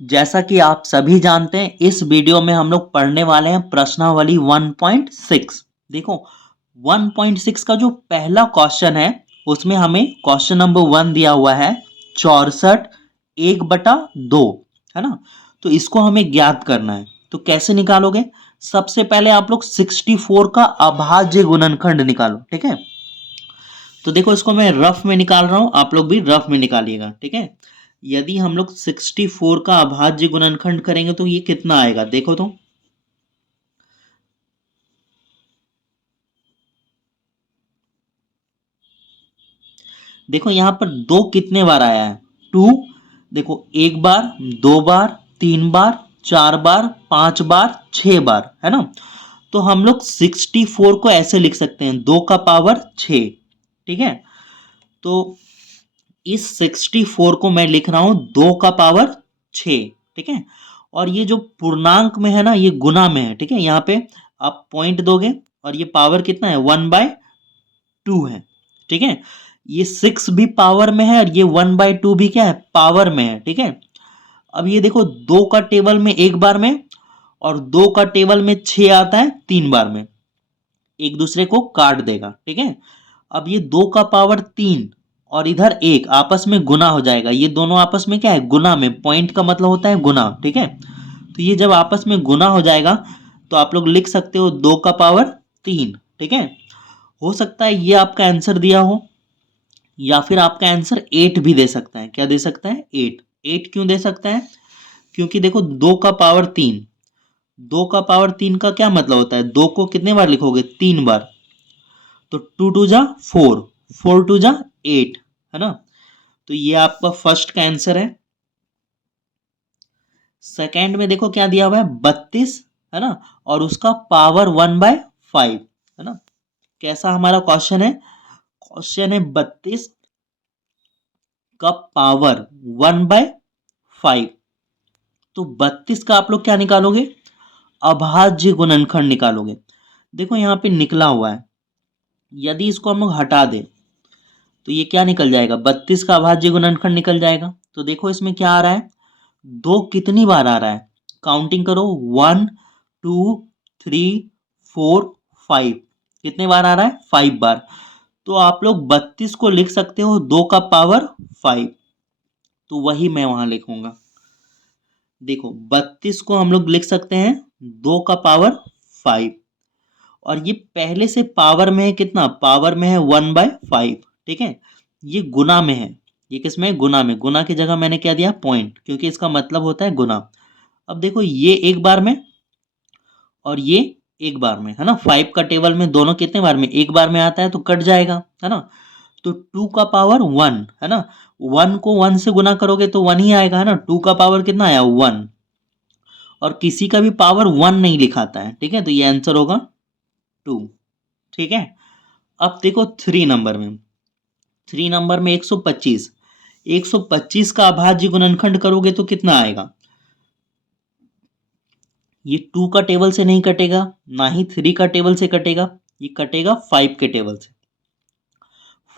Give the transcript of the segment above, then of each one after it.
जैसा कि आप सभी जानते हैं, इस वीडियो में हम लोग पढ़ने वाले हैं प्रश्नावली 1.6। देखो 1.6 का जो पहला क्वेश्चन है उसमें हमें क्वेश्चन नंबर 1 दिया हुआ है 64 1/2, है ना। तो इसको हमें ज्ञात करना है। तो कैसे निकालोगे? सबसे पहले आप लोग 64 का अभाज्य गुणनखंड निकालो, ठीक है। तो देखो इसको मैं रफ में निकाल रहा हूं, आप लोग भी रफ में निकालिएगा, ठीक है। यदि हम लोग 64 का अभाज्य गुणनखंड करेंगे तो ये कितना आएगा, देखो तो। देखो यहां पर दो कितने बार आया है, 2। देखो एक बार, 2 बार, 3 बार, 4 बार, 5 बार, 6 बार, है ना। तो हम लोग 64 को ऐसे लिख सकते हैं 2 का पावर 6, ठीक है। तो इस 64 को मैं लिख रहा हूं 2 का पावर 6, ठीक है। और ये जो पूर्णांक में है ना, ये गुना में है, ठीक है। यहाँ पे आप पॉइंट दोगे और ये पावर कितना है, 1/2 है, ठीक है। ये 6 भी पावर में है और ये 1/2 भी क्या है, पावर में है, ठीक है। अब ये देखो 2 का टेबल में 1 बार में और 2 का टेबल में 6 आता है 3 बार में, एक दूसरे को काट देगा, ठीक है। अब ये 2 का पावर 3 और इधर 1 आपस में गुना हो जाएगा। ये दोनों आपस में क्या है, गुना में। पॉइंट का मतलब होता है गुना, ठीक है। तो ये जब आपस में गुना हो जाएगा तो आप लोग लिख सकते हो 2 का पावर 3, ठीक है। हो सकता है ये आपका आंसर दिया हो, या फिर आपका आंसर 8 भी दे सकता है। क्या दे सकता है, 8। 8 क्यों दे सकता है? क्योंकि देखो 2 का पावर 3, 2 का पावर 3 का क्या मतलब होता है, 2 को कितने बार लिखोगे, 3 बार। तो 2 2 जा 4, 4 2 जा 8, है ना। तो ये आपका फर्स्ट का आंसर है। सेकेंड में देखो क्या दिया हुआ है, 32, है ना, और उसका पावर 1/5, है ना। कैसा हमारा क्वेश्चन है, क्वेश्चन है 32 का पावर 1/5। तो 32 का आप लोग क्या निकालोगे, अभाज्य गुणनखंड निकालोगे। देखो यहाँ पे निकला हुआ है, यदि इसको हम लोग हटा दें तो ये क्या निकल जाएगा, 32 का अभाज्य गुणनखंड निकल जाएगा। तो देखो इसमें क्या आ रहा है, 2 कितनी बार आ रहा है, काउंटिंग करो, 1 2 3 4 5, कितने बार आ रहा है, 5 बार। तो आप लोग 32 को लिख सकते हो 2 का पावर 5। तो वही मैं वहां लिखूंगा। देखो 32 को हम लोग लिख सकते हैं 2 का पावर 5, और ये पहले से पावर में है, कितना पावर में है, 1/5, ठीक है। ये गुना में है, ये किसमें है, गुना में। गुना की जगह मैंने क्या दिया, पॉइंट, क्योंकि इसका मतलब होता है गुना। अब देखो ये 1 बार में और ये 1 बार में, है ना। 5 का टेबल में दोनों कितने बार में, 1 बार में आता है, तो कट जाएगा, है ना। तो 2 का पावर 1, है ना। 1 को 1 से गुना करोगे तो 1 ही आएगा, है ना। 2 का पावर कितना आया, 1। और किसी का भी पावर 1 नहीं लिखाता है, ठीक है। तो ये आंसर होगा 2, ठीक है। अब देखो 3 नंबर में, 3 नंबर में 125, 125 का अभाज्य गुणनखंड करोगे तो कितना आएगा। ये 2 का टेबल से नहीं कटेगा, ना ही 3 का टेबल से कटेगा, ये कटेगा 5 के टेबल से।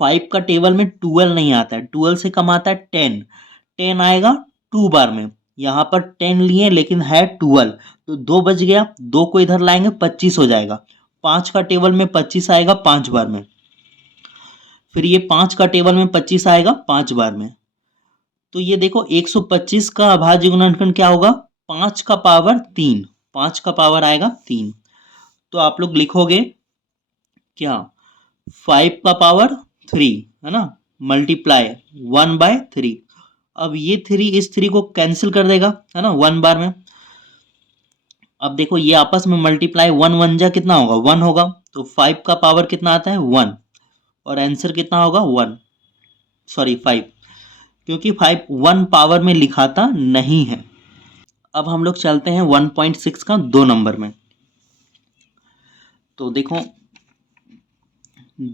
5 का टेबल में 12 नहीं आता है, 12 से कम आता है 10, 10 आएगा 2 बार में। यहाँ पर 10 लिए लेकिन है 12, तो 2 बच गया, 2 को इधर लाएंगे 25 हो जाएगा। 5 का टेबल में 25 आएगा 5 बार में, फिर ये 5 का टेबल में 25 आएगा 5 बार में। तो ये देखो 125 का अभाज्य गुणनखंड क्या होगा, 5 का पावर 3, 5 का पावर आएगा 3। तो आप लोग लिखोगे क्या, 5 का पावर 3, है ना, मल्टीप्लाई 1/3। अब ये 3 इस 3 को कैंसिल कर देगा, है ना, 1 बार में। अब देखो ये आपस में मल्टीप्लाई, 1 1 जा कितना होगा, 1 होगा। तो 5 का पावर कितना आता है, 1, और आंसर कितना होगा, 1, सॉरी 5, क्योंकि 5 1 पावर में लिखाता नहीं है। अब हम लोग चलते हैं 1.6 का 2 नंबर में। तो देखो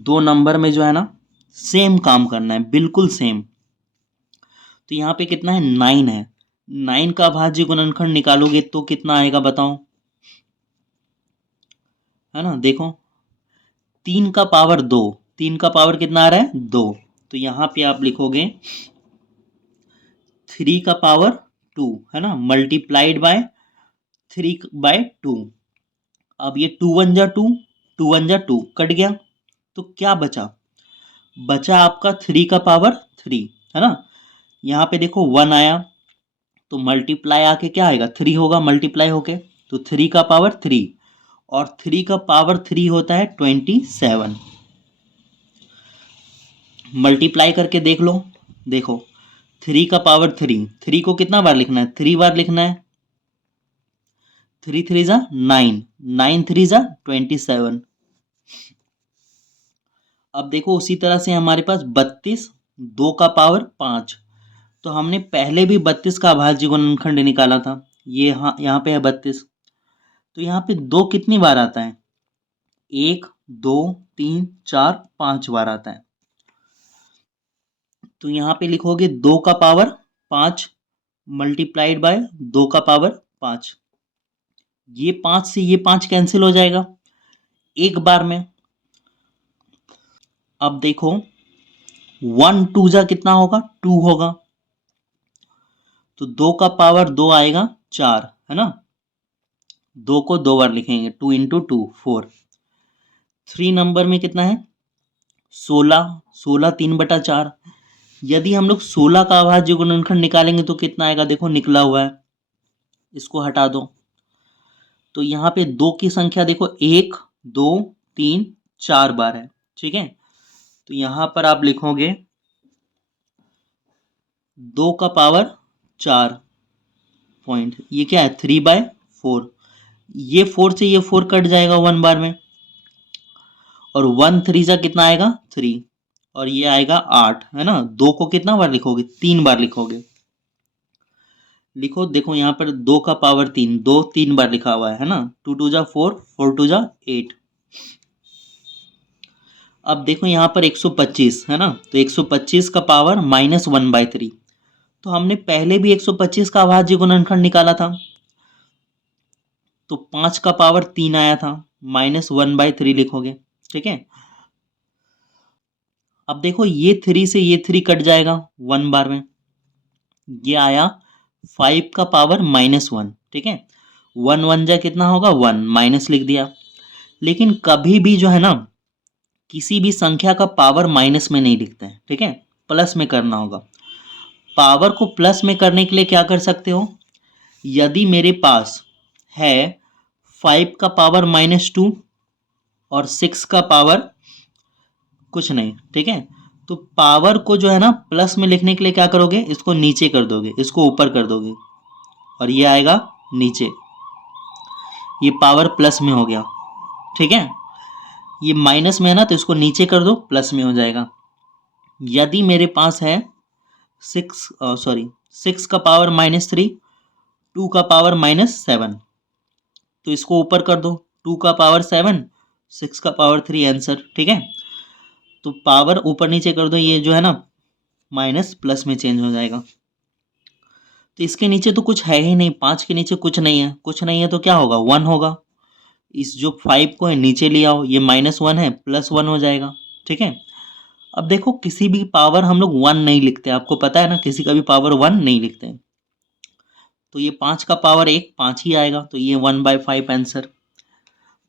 2 नंबर में जो है ना, सेम काम करना है, बिल्कुल सेम। तो यहाँ पे कितना है, 9 है। 9 का अभाज्य गुणनखंड निकालोगे तो कितना आएगा, बताओ, है ना। देखो 3 का पावर 2, 3 का पावर कितना आ रहा है, 2। तो यहाँ पे आप लिखोगे 3 का पावर 2, है ना, मल्टीप्लाइड बाय 3/2। अब ये 2 1 जा 2, 2 1 जा 2, कट गया। तो क्या बचा? बचा आपका 3 का पावर 3, है ना। यहाँ पे देखो 1 आया तो मल्टीप्लाई आके क्या आएगा? 3 होगा मल्टीप्लाई होके, तो 3 का पावर 3, और 3 का पावर 3 होता है 27। मल्टीप्लाई करके देख लो, देखो 3 का पावर 3, 3 को कितना बार लिखना है? 3 बार लिखना है। 3 3 जा 9, 9 3 जा 27। अब देखो उसी तरह से हमारे पास 32, 2 का पावर 5। तो हमने पहले भी 32 का अभाज्य गुणनखंड निकाला था, ये यहाँ पे है 32। तो यहाँ पे 2 कितनी बार आता है? 1 2 3 4 5 बार आता है। तो यहाँ पे लिखोगे 2 का पावर 5 मल्टीप्लाइड बाय 2 का पावर 5। ये 5 से ये 5 कैंसिल हो जाएगा एक बार में। अब देखो 1 2 जा कितना होगा? 2 होगा, तो 2 का पावर 2 आएगा 4, है ना। 2 को 2 बार लिखेंगे, 2 इंटू 2 4। 3 नंबर में कितना है? 16, 16 3/4। यदि हम लोग 16 का अभाज्य गुणनखंड निकालेंगे तो कितना आएगा? देखो निकला हुआ है, इसको हटा दो। तो यहाँ पे 2 की संख्या देखो 1 2 3 4 बार है, ठीक है। तो यहाँ पर आप लिखोगे 2 का पावर 4 पॉइंट, ये क्या है? 3/4। ये 4 से ये 4 कट जाएगा 1 बार में, और 1 3 जा कितना आएगा? 3, और ये आएगा 8, है ना। 2 को कितना बार लिखोगे? 3 बार लिखोगे। लिखो, देखो यहाँ पर 2 का पावर 3, 2 3 बार लिखा हुआ है ना। 2 2 जा 4, 4 2 जा 8। अब देखो यहाँ पर 125 है ना, तो 125 का पावर -1/3। तो हमने पहले भी 125 का अभाज्य गुणनखंड निकाला था, तो 5 का पावर 3 आया था, -1/3 लिखोगे, ठीक है। अब देखो ये 3 से ये 3 कट जाएगा 1 बार में, ये आया 5 का पावर -1, ठीक है। 1 1 जा कितना होगा? 1, माइनस लिख दिया। लेकिन कभी भी जो है ना, किसी भी संख्या का पावर माइनस में नहीं लिखते हैं, ठीक है, प्लस में करना होगा। पावर को प्लस में करने के लिए क्या कर सकते हो? यदि मेरे पास है 5 का पावर -2 और 6 का पावर कुछ नहीं, ठीक है, तो पावर को जो है ना प्लस में लिखने के लिए क्या करोगे? इसको नीचे कर दोगे, इसको ऊपर कर दोगे, और ये आएगा नीचे। ये पावर प्लस में हो गया, ठीक है। ये माइनस में है ना, तो इसको नीचे कर दो, प्लस में हो जाएगा। यदि मेरे पास है 6 का पावर -3, 2 का पावर -7, तो इसको ऊपर कर दो, 2 का पावर 7, 6 का पावर 3 आंसर, ठीक है। तो पावर ऊपर नीचे कर दो, ये जो है ना माइनस प्लस में चेंज हो जाएगा। तो इसके नीचे तो कुछ है ही नहीं, 5 के नीचे कुछ नहीं है, कुछ नहीं है तो क्या होगा? 1 होगा। इस जो 5 को है नीचे ले आओ, ये -1 है, +1 हो जाएगा, ठीक है। अब देखो किसी भी पावर हम लोग 1 नहीं लिखते, आपको पता है ना, किसी का भी पावर 1 नहीं लिखते हैं। तो ये 5 का पावर 1 5 ही आएगा, तो ये 1/5 आंसर।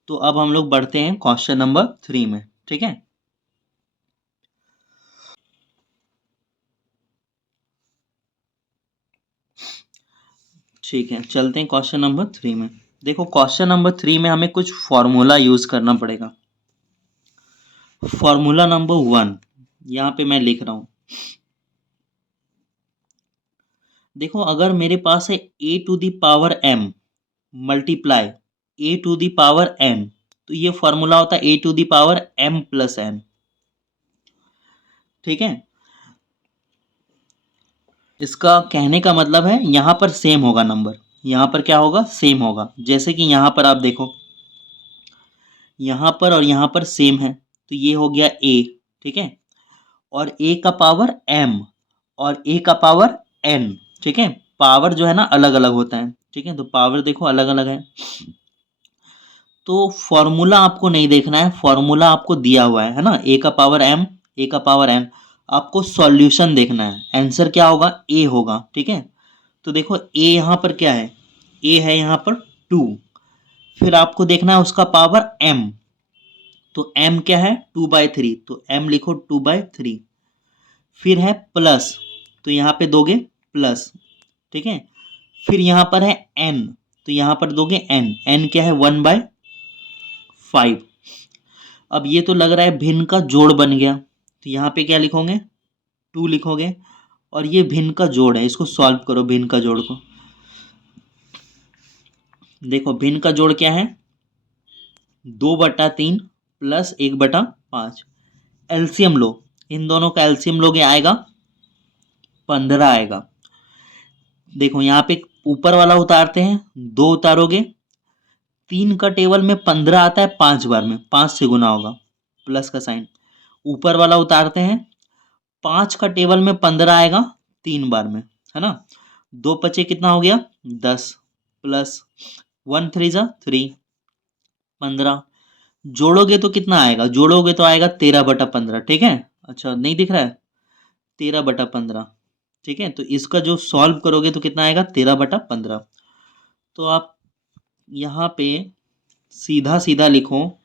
तो अब हम लोग बढ़ते हैं क्वेश्चन नंबर 3 में, ठीक है। ठीक है, चलते हैं क्वेश्चन नंबर 3 में। देखो क्वेश्चन नंबर 3 में हमें कुछ फॉर्मूला यूज करना पड़ेगा। फॉर्मूला नंबर 1 यहाँ पे मैं लिख रहा हूं। देखो अगर मेरे पास है a⁴m मल्टीप्लाई a⁴n, तो ये फॉर्मूला होता है a⁴m + n, ठीक है। इसका कहने का मतलब है यहाँ पर सेम होगा नंबर, यहाँ पर क्या होगा? सेम होगा। जैसे कि यहाँ पर आप देखो, यहाँ पर और यहाँ पर सेम है, तो ये हो गया a, ठीक है, और a का पावर m और a का पावर n, ठीक है। पावर जो है ना अलग अलग होता है, ठीक है, तो पावर देखो अलग अलग है। तो फॉर्मूला आपको नहीं देखना है, फॉर्मूला आपको दिया हुआ है ना, a का पावर m, a का पावर n। आपको सॉल्यूशन देखना है, आंसर क्या होगा? a होगा, ठीक है। तो देखो ए यहाँ पर क्या है, ए है यहाँ पर 2, फिर आपको देखना है उसका पावर m, तो m क्या है 2/3, तो m लिखो 2/3, फिर है प्लस, तो यहाँ पे दोगे प्लस, ठीक है, फिर यहाँ पर है n, तो यहाँ पर दोगे n, n क्या है 1/5। अब ये तो लग रहा है भिन्न का जोड़ बन गया, तो यहाँ पे क्या लिखोगे 2 लिखोगे, और ये भिन्न का जोड़ है, इसको सॉल्व करो भिन्न का जोड़ को। देखो भिन्न का जोड़ क्या है 2/3 प्लस 1/5, एलसीएम लो, इन दोनों का एलसीएम लोगे आएगा 15 आएगा। देखो यहाँ पे ऊपर वाला उतारते हैं, 2 उतारोगे, 3 का टेबल में 15 आता है 5 बार में, 5 से गुना होगा, प्लस का साइन, ऊपर वाला उतारते हैं, 5 का टेबल में 15 आएगा 3 बार में, है ना, 2 पचे कितना हो गया 10, प्लस 1 3 जा 3, 15, जोड़ोगे तो कितना आएगा, जोड़ोगे तो आएगा 13/15, ठीक है, अच्छा नहीं दिख रहा है 13/15, ठीक है, तो इसका जो सॉल्व करोगे तो कितना आएगा 13/15। तो आप यहाँ पे सीधा सीधा लिखो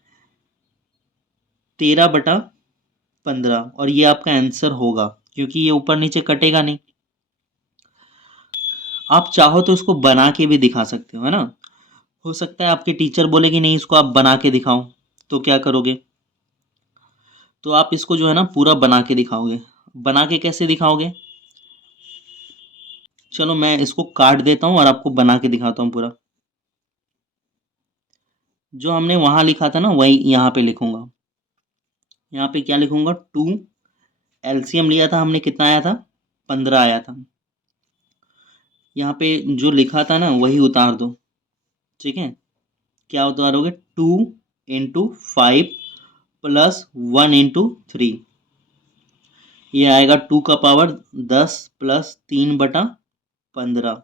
13/15, और ये आपका आंसर होगा, क्योंकि ये ऊपर नीचे कटेगा नहीं। आप चाहो तो इसको बना के भी दिखा सकते हो, है ना, हो सकता है आपके टीचर बोले कि नहीं इसको आप बना के दिखाओ, तो क्या करोगे, तो आप इसको जो है ना पूरा बना के दिखाओगे। बना के कैसे दिखाओगे, चलो मैं इसको काट देता हूँ और आपको बना के दिखाता हूँ पूरा। जो हमने वहां लिखा था ना वही यहाँ पे लिखूंगा। यहाँ पे क्या लिखूंगा 2, एलसीएम लिया था हमने, कितना आया था 15 आया था, यहाँ पे जो लिखा था ना वही उतार दो, ठीक है, क्या उतारोगे 2 × 5 प्लस 1 × 3, ये आएगा 2 का पावर 10 प्लस 3/15,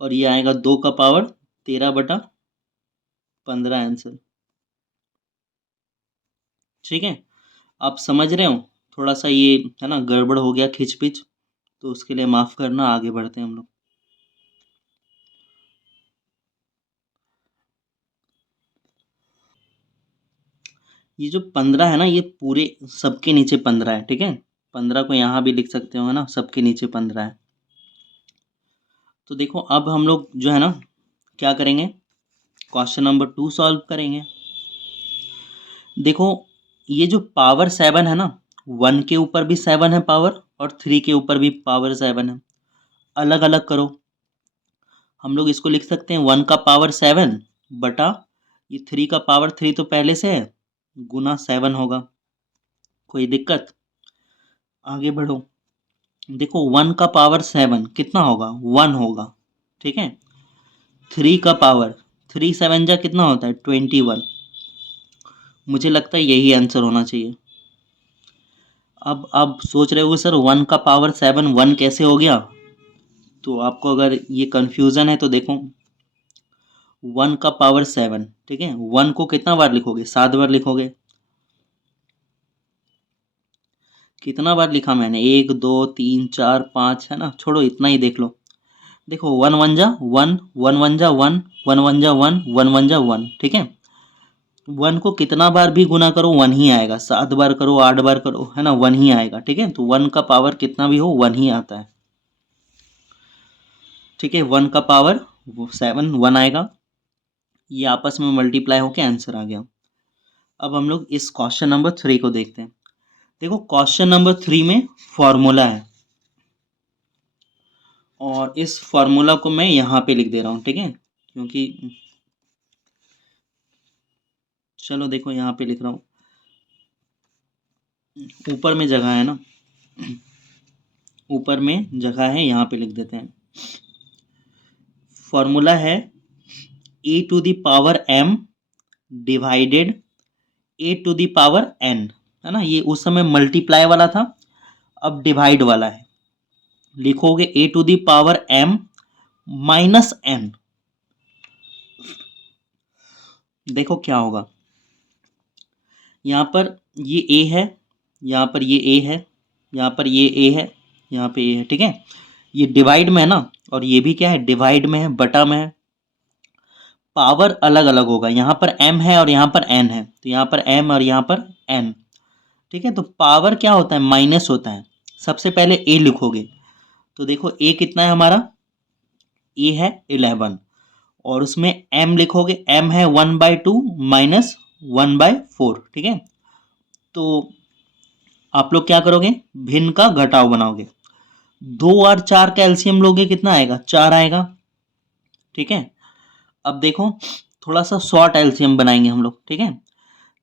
और ये आएगा 2 का पावर 13/15 आंसर, ठीक है। आप समझ रहे हो, थोड़ा सा ये है ना गड़बड़ हो गया खिचपिच, तो उसके लिए माफ करना, आगे बढ़ते हैं हम लोग। ये जो 15 है ना ये पूरे सबके नीचे 15 है, ठीक है, 15 को यहाँ भी लिख सकते हो, है ना, सबके नीचे 15 है। तो देखो अब हम लोग जो है ना क्या करेंगे, क्वेश्चन नंबर 2 सॉल्व करेंगे। देखो ये जो पावर 7 है ना, 1 के ऊपर भी 7 है पावर, और 3 के ऊपर भी पावर 7 है, अलग अलग करो। हम लोग इसको लिख सकते हैं 1 का पावर 7 बटा ये 3 का पावर 3 तो पहले से है, गुना 7 होगा। कोई दिक्कत, आगे बढ़ो। देखो 1 का पावर 7 कितना होगा 1 होगा, ठीक है, 3 का पावर 3 7 जा कितना होता है 21, मुझे लगता है यही आंसर होना चाहिए। अब आप सोच रहे हो सर 1 का पावर 7 1 कैसे हो गया, तो आपको अगर ये कंफ्यूजन है तो देखो 1 का पावर 7, ठीक है, 1 को कितना बार लिखोगे 7 बार लिखोगे, कितना बार लिखा मैंने 1 2 3 4 5, है ना, छोड़ो इतना ही देख लो। देखो 1 1 जा 1, 1 1 जा 1, 1 1 जा 1, 1 1 जा 1, ठीक है, 1 को कितना बार भी गुना करो 1 ही आएगा, 7 बार करो 8 बार करो, है ना, 1 ही आएगा, ठीक है, तो 1 का पावर कितना भी हो 1 ही आता है, ठीक है, 1 का पावर 7 1 आएगा, ये आपस में मल्टीप्लाई होके आंसर आ गया। अब हम लोग इस क्वेश्चन नंबर 3 को देखते हैं। देखो क्वेश्चन नंबर 3 में फॉर्मूला है, और इस फॉर्मूला को मैं यहाँ पे लिख दे रहा हूँ, ठीक है, क्योंकि चलो देखो यहाँ पे लिख रहा हूँ, ऊपर में जगह है ना, ऊपर में जगह है, यहाँ पे लिख देते हैं। फॉर्मूला है e⁻m डिवाइडेड a⁻n, है ना, ये उस समय मल्टीप्लाई वाला था, अब डिवाइड वाला है, लिखोगे a⁻m माइनस n, देखो क्या होगा, यहाँ पर ये a है, यहाँ पर ये a है, यहाँ पर ये a है, यहाँ पे ये है, ठीक है। ये डिवाइड में है ना, और ये भी क्या है, डिवाइड में है, बटा में है। पावर अलग अलग होगा, यहाँ पर m है और यहाँ पर n है, तो यहाँ पर m और यहाँ पर n, ठीक है। तो पावर क्या होता है, माइनस होता है। सबसे पहले a लिखोगे, तो देखो a कितना है हमारा, a है 11, और उसमें m लिखोगे, m है 1/2 माइनस 1/4, ठीक है। तो आप लोग क्या करोगे, भिन्न का घटाव बनाओगे। 2 और 4 का एलसीएम लोगे, कितना आएगा, 4 आएगा, ठीक है। अब देखो थोड़ा सा शॉर्ट एलसीएम बनाएंगे हम लोग, ठीक है।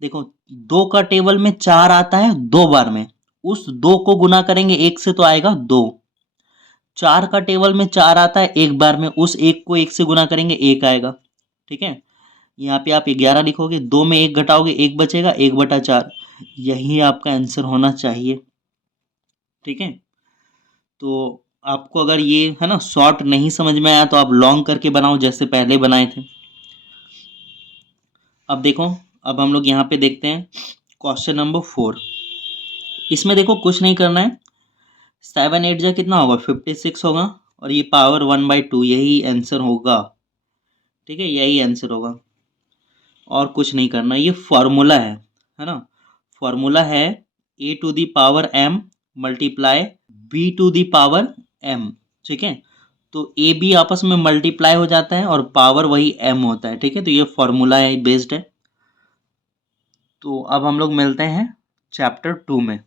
देखो 2 का टेबल में 4 आता है 2 बार में, उस 2 को गुना करेंगे 1 से तो आएगा 2। 4 का टेबल में 4 आता है 1 बार में, उस 1 को 1 से गुना करेंगे 1 आएगा, ठीक है। यहाँ पे आप 11 लिखोगे, 2 में 1 घटाओगे 1 बचेगा, 1/4, यही आपका आंसर होना चाहिए, ठीक है। तो आपको अगर ये है ना शॉर्ट नहीं समझ में आया तो आप लॉन्ग करके बनाओ जैसे पहले बनाए थे। अब देखो, अब हम लोग यहाँ पे देखते हैं क्वेश्चन नंबर 4। इसमें देखो कुछ नहीं करना है, 7 8 जा कितना होगा, 56 होगा, और ये पावर 1/2, यही आंसर होगा, ठीक है, यही आंसर होगा। और कुछ नहीं करना, ये फॉर्मूला है ना, फॉर्मूला है a to the power m multiply b to the power m, ठीक है। तो a b आपस में मल्टीप्लाई हो जाता है और पावर वही m होता है, ठीक है। तो ये फॉर्मूला है, बेस्ड है। तो अब हम लोग मिलते हैं चैप्टर 2 में।